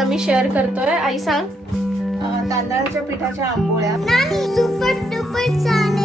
आम्ही शेअर करतोय. आई सांग. तांदळाच्या पिठाच्या आंबोळ्या. नानी सुपर डुपर छान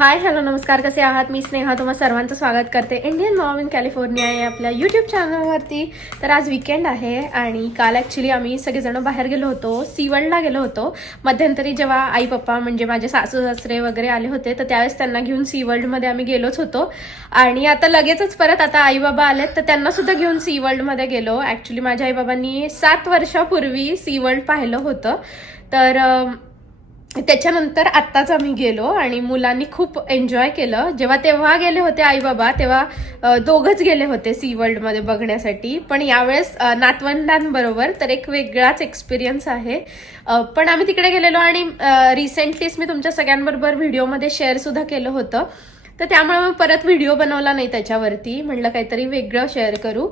हाय हॅलो नमस्कार. कसे आहात? मी स्नेहा. तुम्हा सर्वांचं स्वागत करते. इंडियन मॉम इन कॅलिफोर्निया या आपल्या यूट्यूब चॅनलवरती तर आज विकेंड आहे आणि काल ॲक्च्युली आम्ही सगळेजण बाहेर गेलो होतो. सीवंडला गेलो होतो. मध्यंतरी जेव्हा आई पप्पा म्हणजे माझे सासू सासरे वगैरे आले होते तर त्यावेळेस त्यांना घेऊन सीवर्ल्डमध्ये आम्ही गेलोच होतो. आणि आता लगेचच परत आता आई बाबा आलेत तर त्यांना सुद्धा घेऊन सीवर्ल्डमध्ये गेलो. ॲक्च्युली माझ्या आई बाबांनी सात वर्षापूर्वी सीवर्ल्ड पाहिलं होतं. तर त्याच्यानंतर आत्ताच आम्ही गेलो आणि मुलांनी खूप एन्जॉय केलं. जेव्हा तेव्हा गेले होते आई बाबा तेव्हा दोघंच गेले होते सी वर्ल्डमध्ये बघण्यासाठी. पण यावेळेस नातवंडांबरोबर तर एक वेगळाच एक्सपिरियन्स आहे. पण आम्ही तिकडे गेलेलो आणि रिसेंटलीच मी तुमच्या सगळ्यांबरोबर व्हिडिओमध्ये शेअर सुद्धा केलं होतं. तर त्यामुळे मग परत व्हिडिओ बनवला नाही त्याच्यावरती. म्हणलं काहीतरी वेगळं शेअर करू.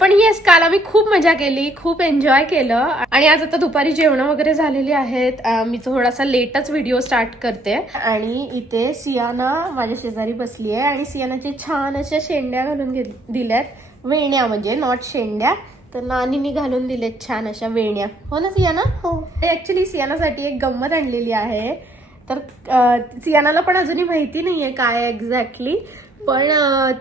पण येस काल आम्ही खूप मजा केली खूप एन्जॉय केलं. आणि आज आता दुपारी जेवणं वगैरे झालेली आहेत. मी थोडासा लेटच व्हिडिओ स्टार्ट करते. आणि इथे सियाना माझ्या शेजारी बसली आहे आणि सियानाचे छान अशा शेंड्या घालून घेत- दिल्यात. वेण्या म्हणजे नॉट शेंड्या. तर नानीनी घालून दिलेत छान अशा वेण्या. हो ना सियाना? हो. ऍक्च्युली सियानासाठी एक गंमत आणलेली आहे. तर सियानाला पण अजूनही माहिती नाही आहे काय एक्झॅक्टली पण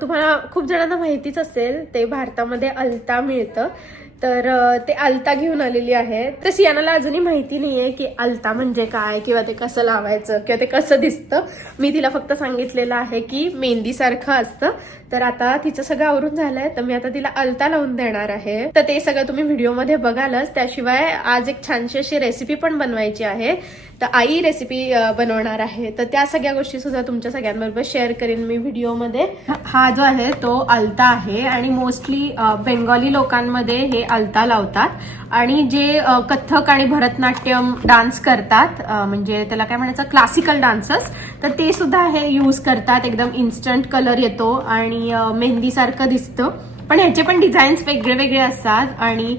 तुम्हाला खूप जणांना माहितीच असेल ते भारतामध्ये अल्ता मिळतं. तर ते अल्ता घेऊन आलेली आहे. तर सियानाला अजूनही माहिती नाही आहे की अल्ता म्हणजे काय किंवा ते कसं लावायचं किंवा ते कसं दिसतं. मी तिला फक्त सांगितलेलं आहे की मेहंदीसारखं असतं. तर आता तिचं सगळं आवरून झालंय तर मी आता तिला अल्ता लावून देणार आहे. तर ते सगळं तुम्ही व्हिडिओमध्ये बघालच. त्याशिवाय आज एक छानशी अशी रेसिपी पण बनवायची आहे. तर आई रेसिपी बनवणार आहे. तर त्या सगळ्या गोष्टी सुद्धा तुमच्या सगळ्यांबरोबर शेअर करेन मी व्हिडिओमध्ये हा जो आहे तो अल्ता आहे आणि मोस्टली बेंगॉली लोकांमध्ये हे अल्ता लावतात. आणि जे कथ्थक आणि भरतनाट्यम डान्स करतात म्हणजे त्याला काय म्हणायचं? क्लासिकल डान्सर्स तर ते सुद्धा हे यूज करतात. एकदम इन्स्टंट कलर येतो आणि मेहंदीसारखं दिसतं. पण ह्याचे पण डिझाईन्स वेगळे वेगळे असतात. आणि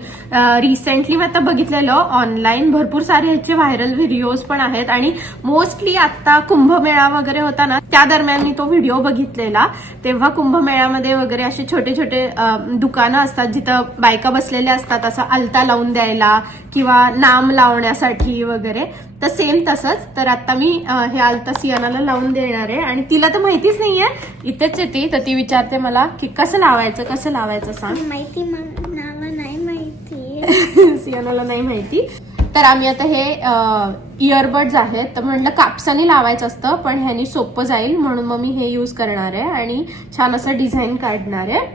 रिसेंटली मी आता बघितलेलं ऑनलाईन भरपूर सारे ह्याचे व्हायरल व्हिडिओज पण आहेत. आणि मोस्टली आता कुंभमेळा वगैरे होता ना त्या दरम्यान मी तो व्हिडिओ बघितलेला. तेव्हा कुंभमेळ्यामध्ये वगैरे असे छोटे छोटे दुकानं असतात जिथं बायका बसलेल्या असतात असं अलता लावून द्यायला किंवा नाम लावण्यासाठी वगैरे. तर सेम तसंच. तर आता मी हे आलता सियानाला लावून देणार आहे. आणि तिला तर माहितीच नाहीये. इथेच येते तर ती विचारते मला की कसं लावायचं कसं लावायचं सांग. माहिती मला नाही माहिती. सियानाला नाही माहिती. तर आम्ही आता हे इयरबड्स आहेत. तर म्हणलं कापसाने लावायचं असतं पण ह्यानी सोपं जाईल. म्हणून मग मी हे यूज करणार आहे आणि छान असं डिझाईन काढणार आहे.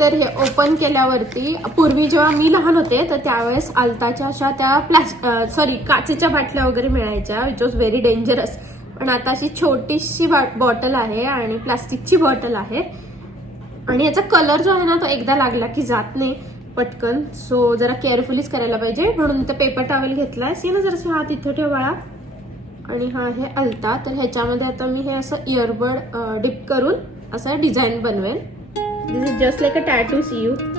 तर हे ओपन केल्यावरती पूर्वी जेव्हा मी लहान होते तर त्यावेळेस आलताच्या अशा त्या प्लास् सॉरी काचेच्या बाटल्या वगैरे मिळायच्या विच वॉज व्हेरी डेंजरस पण आता अशी छोटीशी बॉटल आहे आणि प्लास्टिकची बॉटल आहे. आणि याचा कलर जो आहे ना तो एकदा लागला की जात नाही पटकन. सो जरा केअरफुलीच करायला पाहिजे. म्हणून इथं पेपर टॉवेल घेतलाय. सी ना जरासा हा तिथं ठेवाळा आणि हा आहे अलता तर ह्याच्यामध्ये आता मी हे असं इयरबड डिप करून असं डिझाईन बनवेन This is just like a tattoo, see you.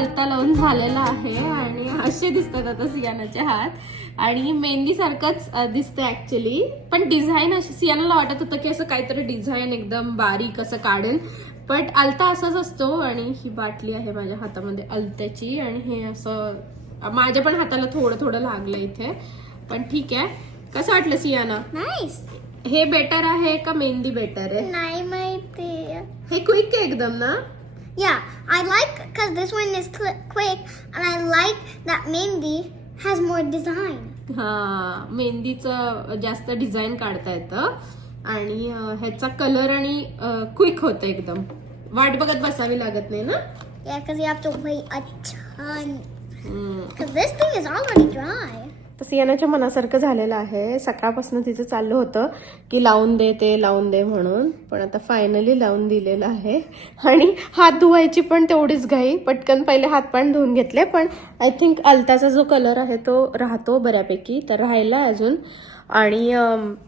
आलता लावून झालेला आहे आणि असे दिसतात आता सियानाचे हात. आणि मेहंदी सारखंच दिसतं ऍक्च्युली पण डिझाईन अशी सियानाला वाटत होतं की असं काहीतरी डिझाईन एकदम बारीक असं काढेल बट आलता असाच असतो आणि ही बाटली आहे माझ्या हातामध्ये अलत्याची आणि हे असं माझ्या पण हाताला थोडं थोडं लागलं इथे. पण ठीक आहे. कसं वाटलं सियाना? हे बेटर आहे का मेहंदी बेटर आहे? नाही माहिती. हे क्विक आहे एकदम ना? Yeah, I like because this one is quick, and I like that Mindy has more design. हा मेहंदीचं जास्त डिझाईन काढता येतं आणि अं, ह्याचा कलर आणि क्विक होतं एकदम वाट बघत बसावी लागत नाही ना Yeah, because you have to wait a ton. हम्म. Because this thing is already dry. तर सियानाच्या मनासारखं झालेलं आहे. सकाळपासून तिचं चाललं होतं की लावून दे ते लावून दे म्हणून. पण आता फायनली लावून दिलेलं आहे. आणि हात धुवायची पण तेवढीच घाई. पटकन पहिले हात पण धुवून घेतले पण आय थिंक अलताचा जो कलर आहे तो राहतो बऱ्यापैकी तर राहिला अजून. आणि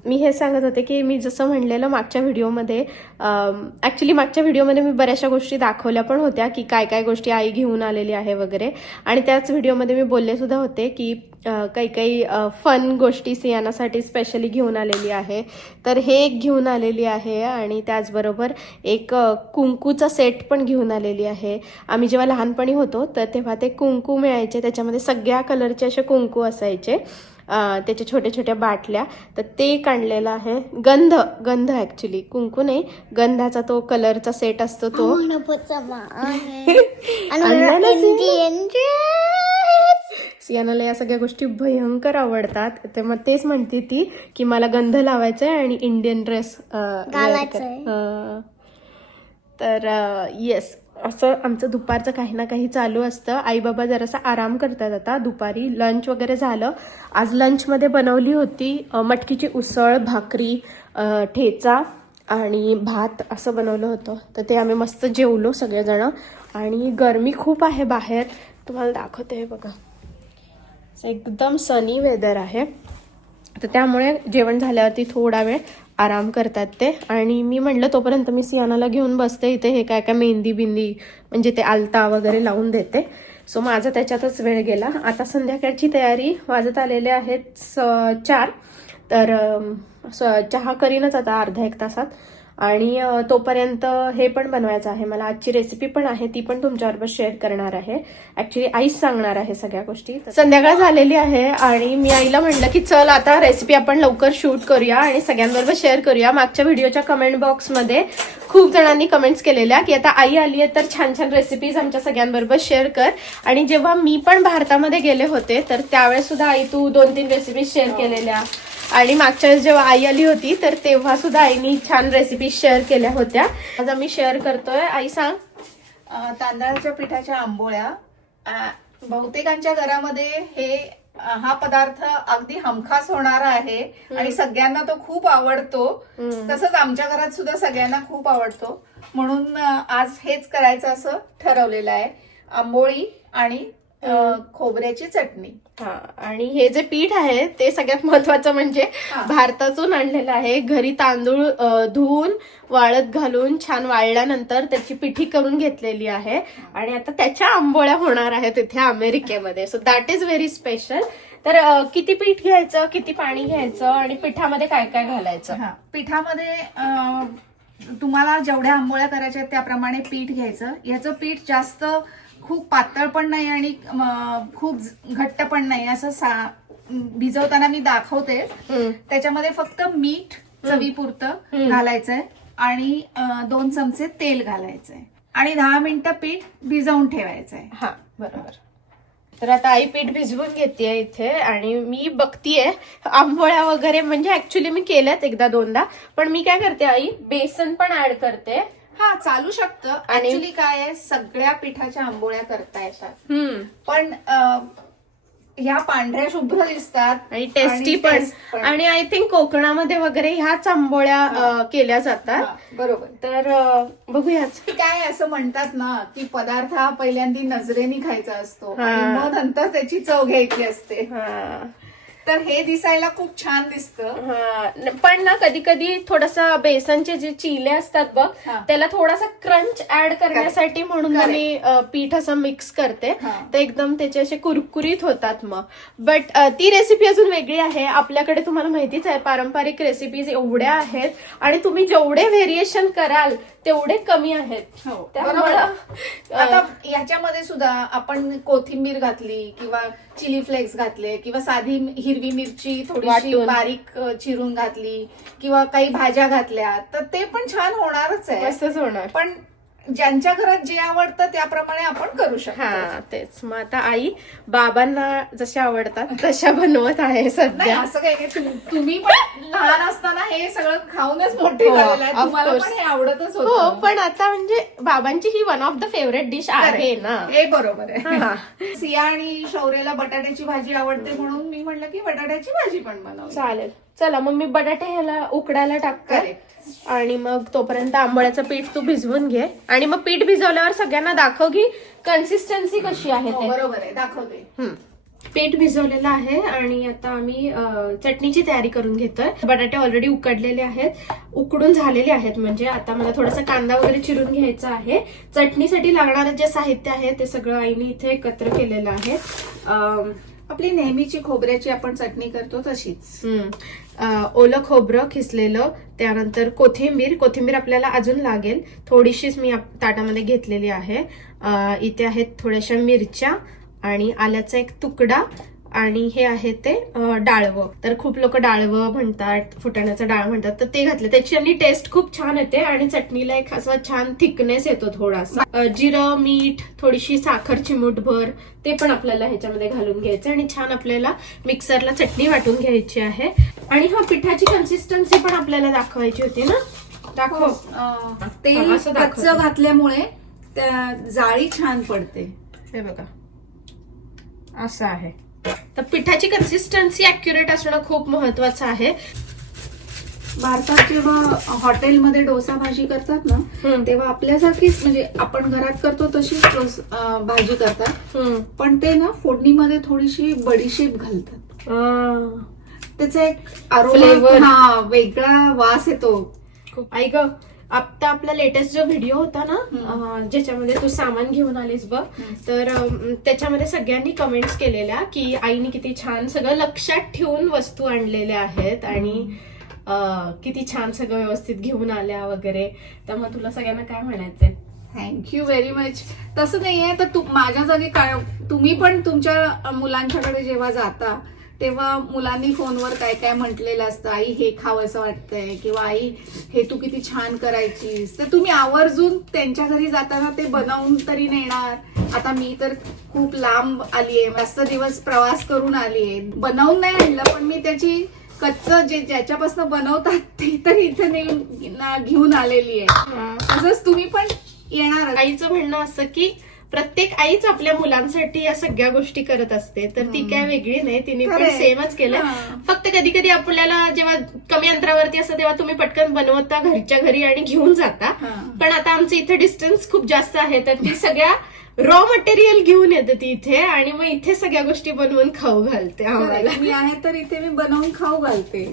मी हे सांगत होते की मी जसं म्हणलेलं मागच्या व्हिडिओमध्ये ॲक्च्युली मागच्या व्हिडिओमध्ये मी बऱ्याचशा गोष्टी दाखवल्या पण होत्या की काय काय गोष्टी आई घेऊन आलेली आहे वगैरे. आणि त्याच व्हिडिओमध्ये मी बोलले सुद्धा होते की काही काही फन गोष्टी सियानासाठी स्पेशली घेऊन आलेली आहे. तर हे एक घेऊन आलेली आहे आणि त्याचबरोबर एक कुंकूचा सेट पण घेऊन आलेली आहे. आम्ही जेव्हा लहानपणी होतो तर तेव्हा ते कुंकू मिळायचे. त्याच्यामध्ये सगळ्या कलरचे असे कुंकू असायचे त्याच्या छोट्या छोट्या बाटल्या. तर ते एक आणलेलं आहे गंध गंध ॲक्च्युली कुंकू नाही गंधाचा तो कलरचा सेट असतो तो. सियानाला या सगळ्या गोष्टी भयंकर आवडतात. तर मग तेच म्हणते ती की मला गंध लावायचा आहे आणि इंडियन ड्रेस. तर येस असं आमचं दुपारचं काही ना काही चालू असतं. आई बाबा जरासा आराम करतात आता. दुपारी लंच वगैरे झालं. आज लंचमध्ये बनवली होती मटकीची उसळ भाकरी ठेचा आणि भात असं बनवलं होतं. तर ते आम्ही मस्त जेवलो सगळेजणं. आणि गरमी खूप आहे बाहेर. तुम्हाला दाखवते हे बघा. असं एकदम सनी वेदर आहे. तर त्यामुळे जेवण झाल्यावरती थोडा वेळ आराम करतात ते. आणि मी म्हणलं तोपर्यंत मी सियानाला घेऊन बसते इथे. हे काय काय मेहंदी बिंदी म्हणजे ते आलता वगैरे लावून देते. सो माझा त्याच्यातच वेळ गेला. आता संध्याकाळची तयारी. वाजत आलेले आहेत स- चार. तर चहा करीनच आता अर्ध्या एक तासात. आणि तोपर्यंत हे पण बनवायचं आहे. मला आजची रेसिपी पण आहे ती पण तुमच्याबरोबर शेअर करणार आहे. ऍक्च्युली आईच सांगणार आहे सगळ्या गोष्टी. संध्याकाळ झालेली आहे आणि मी आईला म्हटलं की चल आता रेसिपी आपण लवकर शूट करूया आणि सगळ्यांबरोबर शेअर करूया. मागच्या व्हिडिओच्या कमेंट बॉक्समध्ये खूप जणांनी कमेंट्स केलेल्या की आता आई आली आहे तर छान छान रेसिपीज आमच्या सगळ्यांबरोबर शेअर कर. आणि जेव्हा मी पण भारतामध्ये गेले होते तर त्यावेळेस सुद्धा आई तू दोन तीन रेसिपीज शेअर केलेल्या. आणि मागच्या वेळेस जेव्हा आई आली होती तर तेव्हा सुद्धा आईनी छान रेसिपी शेअर केल्या होत्या. आज आम्ही शेअर करतोय. आई सांग. तांदळाच्या पिठाच्या आंबोळ्या. बहुतेकांच्या घरामध्ये हे हा पदार्थ अगदी हमखास होणार आहे. आणि सगळ्यांना तो खूप आवडतो. तसंच आमच्या घरात सुद्धा सगळ्यांना खूप आवडतो. म्हणून आज हेच करायचं असं ठरवलेलं आहे. आंबोळी आणि खोबऱ्याची चटणी. हा आणि हे जे पीठ आहे ते सगळ्यात महत्वाचं म्हणजे. भारतातून आणलेलं आहे. घरी तांदूळ धुवून वाळत घालून छान वाळल्यानंतर त्याची पिठी करून घेतलेली आहे. आणि आता त्याच्या आंबोळ्या होणार आहेत इथे अमेरिकेमध्ये. So that is very special तर किती पीठ घ्यायचं किती पाणी घ्यायचं आणि पिठामध्ये काय काय घालायचं? हा पिठामध्ये तुम्हाला जेवढ्या आंबोळ्या करायच्या त्याप्रमाणे पीठ घ्यायचं. याचं पीठ जास्त खूप पातळ पण नाही आणि खूप घट्ट पण नाही असं सा भिजवताना मी दाखवते. त्याच्यामध्ये फक्त मीठ चवीपुरतं. घालायचंय आणि दोन चमचे तेल घालायचंय. आणि दहा मिनिटं पीठ भिजवून ठेवायचंय. हा बरोबर. तर आता आई पीठ भिजवून घेते इथे आणि मी बघतीये आंबोळ्या वगैरे म्हणजे ऍक्च्युली मी केल्यात एकदा दोनदा. पण मी काय करते आई बेसन पण ऍड करते. हा चालू शकतं. आणि- ऍक्च्युली काय आहे सगळ्या पिठाच्या आंबोळ्या करता येतात. हम्म. पण अ, ह्या पांढऱ्या शुभ्र दिसतात आणि टेस्टी पण. taste आणि आय थिंक कोकणामध्ये वगैरे ह्याच आंबोळ्या अ, केल्या जातात. हा, बरोबर. तर अ, बघूयाच. काय असं म्हणतात ना की पदार्थ हा पहिल्यांदी नजरेने खायचा असतो. हा. आणि मग नंतर त्याची चव घ्यायची असते. हा. तर हे दिसायला खूप छान दिसतं हा. पण ना कधी कधी थोडासा बेसनचे जे चिले असतात बघ हा. त्याला थोडासा क्रंच ऍड करण्यासाठी म्हणून मी अ, पीठ असं मिक्स करते हा. तर एकदम त्याचे असे कुरकुरीत होतात मग बट ती रेसिपी अजून वेगळी आहे आपल्याकडे तुम्हाला माहितीच आहे पारंपरिक रेसिपीज एवढ्या आहेत आणि तुम्ही जेवढे व्हेरिएशन कराल तेवढे कमी आहेत. हो त्यामुळं, आता ह्याच्यामध्ये सुद्धा आपण कोथिंबीर घातली किंवा चिली फ्लेक्स घातले किंवा साधी हिरवी मिरची थोडीशी वाटून. बारीक अ, चिरून घातली किंवा काही भाज्या घातल्या तर ते पण छान होणारच आहे. मस्तच होणार. पण ज्यांच्या घरात जे आवडतं त्याप्रमाणे आपण करू शकतो. हा तेच. मग आता आई बाबांना जशा आवडतात तशा बनवत आहे नाही सध्या असं काही नाही. तुम- तुम्ही पण लहान असताना हे सगळं खाऊनच मोठे हो, झालेलं आहे of तुम्हाला course. पण हे आवडतच हो होतं. पण आता म्हणजे बाबांची ही one of the favourite dish आहे. ना. हे बरोबर हा. आहे सिया आणि शौर्याला बटाट्याची भाजी आवडते म्हणून मी म्हटलं की बटाट्याची भाजी पण बनव चालेल. चला मग मी बटाटे ह्याला उकडायला टाकते. आणि मग तोपर्यंत आंबोळ्याचं पीठ तू भिजवून घे. आणि मग पीठ भिजवल्यावर सगळ्यांना दाखव की कन्सिस्टन्सी कशी आहे ते. बरोबर आहे. दाखवते. पीठ भिजवलेलं आहे आणि आता आम्ही चटणीची तयारी करून घेतोय. बटाटे ऑलरेडी उकडलेले आहेत. उकडून झालेले आहेत. म्हणजे आता मला थोडासा कांदा वगैरे चिरून घ्यायचा आहे. चटणीसाठी लागणारं जे साहित्य आहे ते सगळं आईने इथे एकत्र केलेलं आहे. अं, आपली नेहमीची खोबऱ्याची आपण चटणी करतो तशीच. ओलं खोबरं खिसलेलं त्यानंतर कोथिंबीर कोथिंबीर आपल्याला अजून लागेल. थोडीशीच मी ताटामध्ये घेतलेली आहे. इथे आहेत थोड्याशा मिरच्या आणि आल्याचा एक तुकडा. आणि हे आहे ते डाळवं. तर खूप लोक डाळवं म्हणतात फुटाण्याचं डाळ म्हणतात तर ते घातलं. त्याची आणि टेस्ट खूप छान येते आणि चटणीला एक असा छान थिकनेस येतो थोडासा. जिरं मीठ थोडीशी साखर चिमूटभर ते पण आपल्याला ह्याच्यामध्ये घालून घ्यायचं आणि छान आपल्याला मिक्सरला चटणी वाटून घ्यायची आहे. आणि हा पिठाची कन्सिस्टन्सी पण आपल्याला दाखवायची होती ना? दाखव. हा, तेल. कच्चं घातल्यामुळे त्या जाळी छान पडते. हे बघा. असं आहे. तर पिठाची कन्सिस्टन्सी अॅक्युरेट असणं खूप महत्वाचं आहे भारतात जेव्हा हॉटेलमध्ये डोसा भाजी करतात ना. तेव्हा आपल्यासारखीच म्हणजे आपण घरात करतो तशीच भाजी करतात. पण ते ना फोडणीमध्ये थोडीशी बडीशेप घालतात त्याचा एक. अरोमा हा वेगळा वास येतो ऐक आता आपला लेटेस्ट जो व्हिडिओ होता ना ज्याच्यामध्ये तू सामान घेऊन आलीस बघ तर त्याच्यामध्ये सगळ्यांनी कमेंट्स केलेल्या की आईने किती छान सगळं लक्षात ठेवून वस्तू आणलेल्या आहेत आणि किती छान सगळं व्यवस्थित घेऊन आल्या वगैरे. त्यामुळे तुला सगळ्यांना काय म्हणायचंय? थँक्यू व्हेरी मच तसं नाहीये तर तू माझ्या जागी काय तुम्ही पण तुमच्या मुलांच्याकडे जेव्हा जाता तेव्हा मुलांनी फोनवर काय काय म्हटलेलं असतं आई हे खावंसं वाटतंय किंवा आई हे तू किती छान करायचीस. तर तुम्ही आवर्जून त्यांच्या घरी जाताना ते बनवून तरी नेणार. आता मी तर खूप लांब आलीये मस्त दिवस प्रवास करून आलीये. बनवून नाही आणलं पण मी त्याची कच्च जे ज्याच्यापासून बनवतात ते तर इथे नेऊन घेऊन आलेली आहे तसंच तुम्ही पण येणार आईचं म्हणणं असं की प्रत्येक आईच आपल्या मुलांसाठी या सगळ्या गोष्टी करत असते. तर ती काय वेगळी नाही तिने पण. सेमच केलं. फक्त कधी कधी आपल्याला जेव्हा कमी अंतरावरती असं तेव्हा तुम्ही पटकन बनवता घरच्या घरी आणि घेऊन जाता. पण आता आमचं इथे डिस्टन्स खूप जास्त आहे तर ती सगळ्या रॉ मटेरियल घेऊन येते ती इथे आणि मग इथे सगळ्या गोष्टी बनवून खाऊ घालते आम्हाला. मी आहे तर इथे मी बनवून खाऊ घालते.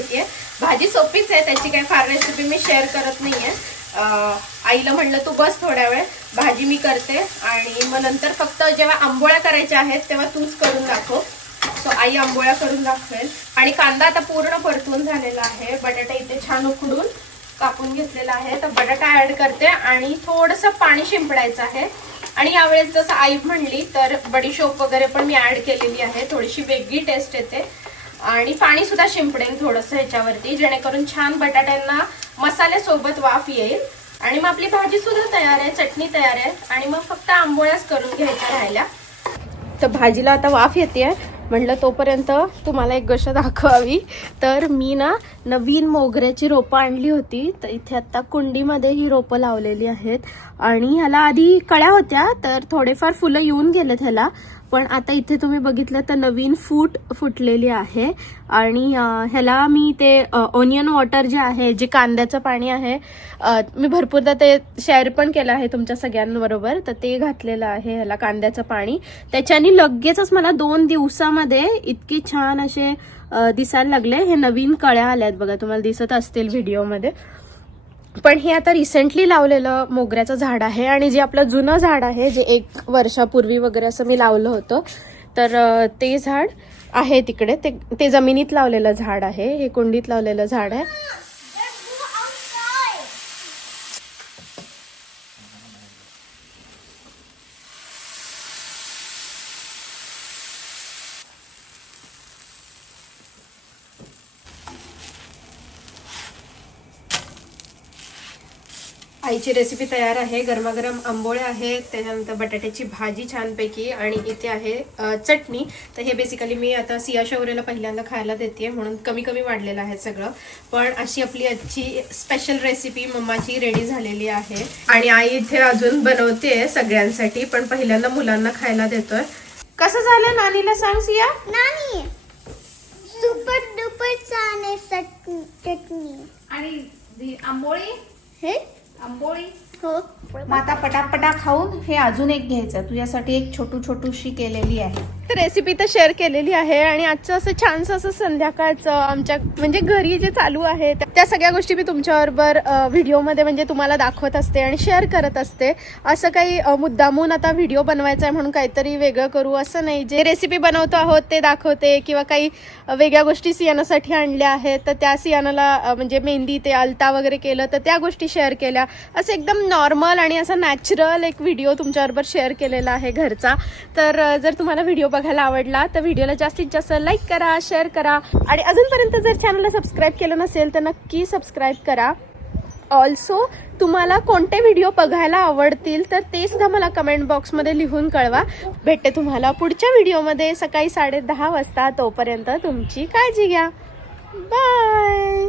घेते भाजी सोपीच आहे त्याची काही फार रेसिपी मी शेअर करत नाहीये. आहे आईला म्हणलं तू बस थोड्या वेळ भाजी मी करते. आणि मग नंतर फक्त जेव्हा आंबोळ्या करायच्या आहेत तेव्हा तूच करून दाखव. सो आई आंबोळ्या करून दाखवेल. आणि कांदा आता पूर्ण परतून झालेला आहे. बटाटा इथे छान उकडून कापून घेतलेला आहे. तर बटाटा ऍड करते आणि थोडस पाणी शिंपडायचं आहे. आणि यावेळेस जसं आई म्हणली तर बडीशोप वगैरे पण मी ऍड केलेली आहे. थोडीशी वेगळी टेस्ट येते. आणि पाणी सुद्धा शिंपडेल थोडस ह्याच्यावरती जेणेकरून छान बटाट्यांना मसाल्यासोबत वाफ येईल. आणि मग आपली भाजी सुद्धा तयार आहे चटणी तयार आहे. आणि मग फक्त आंबोळ्याच करून घ्यायच्या राहिल्या. तर भाजीला आता वाफ येते म्हणलं तोपर्यंत तुम्हाला एक गोष्ट दाखवावी. तर मी ना नवीन मोगऱ्याची रोपं आणली होती. तर इथे आता कुंडीमध्ये ही रोपं लावलेली आहेत. आणि ह्याला आधी कळ्या होत्या तर थोडेफार फुलं येऊन गेलेत ह्याला. पण आता इथे तुम्ही बघितलं तर नवीन फूट फुटलेली आहे. आणि ह्याला मी ते ओनियन वॉटर जे आहे जे कांद्याचं पाणी आहे मी भरपूरदा ते शेअर पण केलं आहे तुमच्या सगळ्यांबरोबर. तर ते घातलेलं आहे ह्याला कांद्याचं पाणी. त्याच्याने लगेचच मला दोन दिवसामध्ये इतकी छान असे दिसायला लागले. हे नवीन कळ्या आल्यात बघा तुम्हाला दिसत असतील व्हिडिओमध्ये. पण हे आता रिसेंटली लावलेलं मोगऱ्याचं झाड आहे आणि जे आपलं जुनं झाड आहे जे एक वर्षापूर्वी वगैरे असं मी लावलं होतं तर ते झाड आहे तिकडे. ते ते जमिनीत लावलेलं झाड आहे. हे कुंडीत लावलेलं झाड आहे. आईची रेसिपी तयार आहे. गरमागरम आंबोळे आहेत त्याच्यानंतर बटाट्याची भाजी छानपैकी आणि इथे आहे चटणी. तर हे बेसिकली मी आता सिया शौर्यला पहिल्यांदा खायला देते म्हणून कमी कमी वाढलेलं आहे सगळं. पण अशी आपली आजची स्पेशल रेसिपी मम्माची रेडी झालेली आहे. आणि आई इथे अजून बनवते सगळ्यांसाठी पण पहिल्यांदा मुलांना खायला देतोय. कसं झालं नानीला सांग सिया? duper छान आहे चटणी. आणि आंबोळी? हे? आंबोळी? हो. मग आता पटापटा खाऊन हे अजून एक घ्यायचं. तुझ्यासाठी एक छोटू छोटूशी केलेली आहे. रेसिपी तर शेअर केलेली आहे आणि आजचं असं छानसं असं संध्याकाळचं आमच्या म्हणजे घरी जे चालू आहे त्या- त्या सगळ्या गोष्टी मी तुमच्याबरोबर व्हिडिओमध्ये म्हणजे तुम्हाला दाखवत असते आणि शेअर करत असते. असं काही मुद्दामून आता व्हिडिओ बनवायचा आहे म्हणून काहीतरी वेगळं करू असं नाही. जे रेसिपी बनवतो आहोत ते दाखवते किंवा काही वेगळ्या गोष्टी सियानासाठी आणल्या आहेत तर त्या सियानाला म्हणजे मेहंदी ते अलता वगैरे केलं तर त्या गोष्टी शेअर केल्या. असं एकदम नॉर्मल आणि असं नॅचरल एक व्हिडिओ तुमच्याबरोबर शेअर केलेला आहे घरचा. तर जर तुम्हाला व्हिडिओ बघायला आवडला तर व्हिडिओला जास्तीत जास्त लाईक करा शेअर करा. आणि अजूनपर्यंत जर चॅनलला सबस्क्राईब केलं नसेल तर नक्की सबस्क्राईब करा. ऑल्सो तुम्हाला कोणते व्हिडिओ बघायला आवडतील तर ते सुद्धा मला कमेंट बॉक्समध्ये लिहून कळवा. भेटते तुम्हाला पुढच्या व्हिडिओमध्ये सकाळी साडे दहा वाजता तोपर्यंत तुमची काळजी घ्या. बाय